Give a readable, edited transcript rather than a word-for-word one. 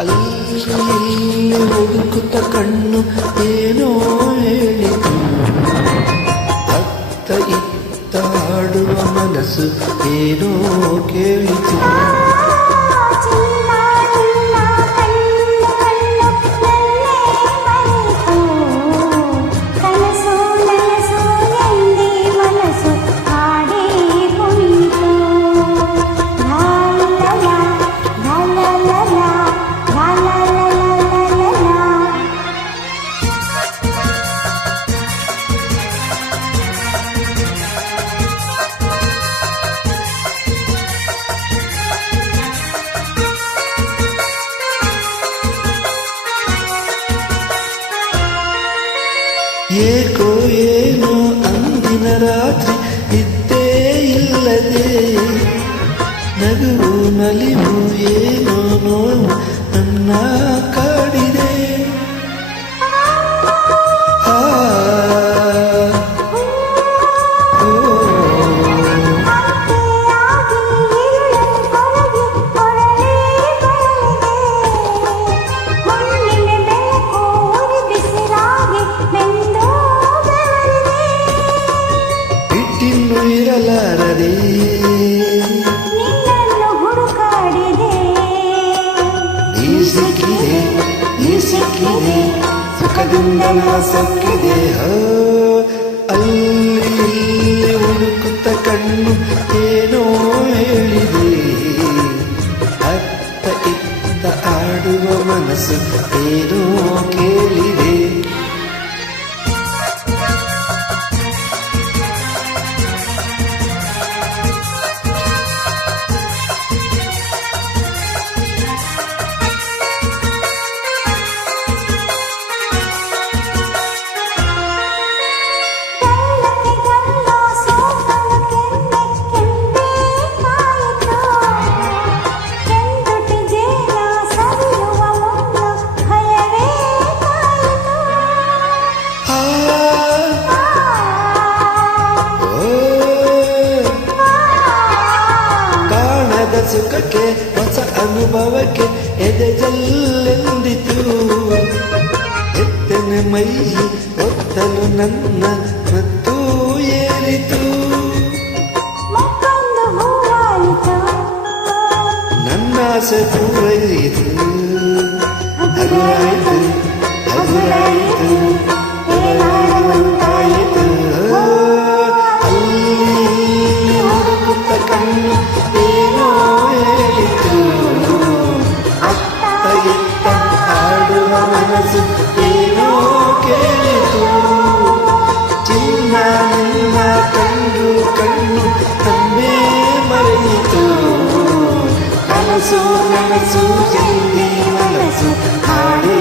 ಅಲ್ಲಿ ಹುಡುಕುತ್ತ ಕಣ್ಣು ಏನೋ ಹೇಳಿತು, ಅತ್ತ ಇತ್ತ ಆಡುವ ಮನಸ್ಸು ಏನೋ ಕೇಳಿತು. ಏಕೋ ಏನೋ ಅಂದಿನ ರಾತ್ರಿ ಇದ್ದೇ ಇಲ್ಲದೆ, ನಗುವು ನಲಿವು ಏನೋ ನೋವು ನನ್ನ ಕಾಡಿದೆ. ಇನ್ನು ಇರಲಾರದೆ ನಿನ್ನನ್ನು ಹುಡುಕಾಡಿದೆ, ನೀ ಸಿಕ್ಕಿದೆ ಸುಖದಿಂದ ನಾ ಸಕ್ಕಿದೆ. ಅಲ್ಲಿ ಹುಡುಕುತ್ತ ಕಣ್ಣು ಏನೋ ಹೇಳಿದೆ, ಅತ್ತ ಇತ್ತ ಆಡುವ ಮನಸ್ಸು ಏನೋ ಕೇಳಿದೆ. ಸುಖಕ್ಕೆ ಹೊಸ ಅನುಭವಕ್ಕೆ ಎದೆ ಜಲ್ಲೆಂದಿತು, ಎತ್ತನೆ ಮೈ ಒತ್ತಲು ನನ್ನ ಮತ್ತು ಏರಿತು. ನನ್ನ ಆಸೆ ಪೂರೈತು, ಹಗುರಾಯಿತು ಹಗುರಾಯಿತು ಹೇಳುವಂತಾಯಿತು. ಅಲ್ಲಿ ಹುಡುಕುತ್ತ ಕಣ್ಣು ಏನೋ ಹೇಳಿತು, ಅತ್ತ ಇತ್ತ ಆಡುವ ಮನಸ್ಸು ಏನೋ ಕೇಳಿತು. ಚಿನ್ನ ನಿನ್ನ ಕಂಡು ಕಣ್ಣು ತನ್ನೇ ಮರೆಯಿತು, ಕನಸು ನನಸು ಎಂದಿ ಮನಸ್ಸು ಹಾಡು